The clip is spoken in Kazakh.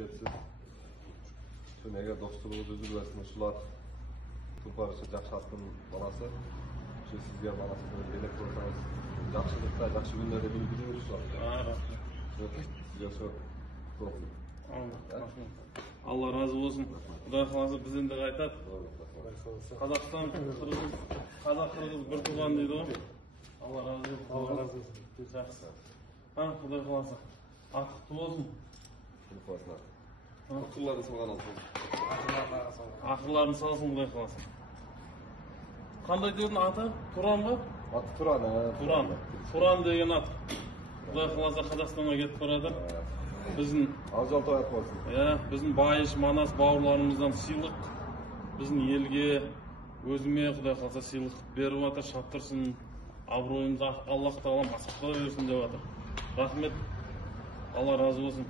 кетсіз. Егер достығыңыз үзілбесін ушулар Тупарышы жакшы аттын баласы. Ошо сизге баласына белек болсаңыз, жакшылыкта, жакшы күндөрдө билгилей беришет. Сизге ошо көп. Allah razı olsun. Xudo xolasa bizden de qaytat. Qozog'iston, Qirg'iz, Qozoq, Qirg'iz bir tuban deydi o. Allah razı olsun. Allah razı olsun. Yaxshi. Ha, Xudo xolasa. Aqlli olsun. Akıllarını salgan olsun. Aqllarini salsın Xudo xolasa. Qanday dedin аты? Turan mı? Аты Туран. Turan. Turan деген ат. Xudo xolasa Қазақстанға кетіп барады. Біздің Ажал тоят болсын. Біздің Байыш, Манас бауырларымыздан сыйлық. Біздің елге, өзіме Құдай қаласа сыйлық беріп жатыр, шаптырсын. Абыройымызды Аллах тағала асқақтата берсін деп жатыр. Рахмет. Алла разы болсын.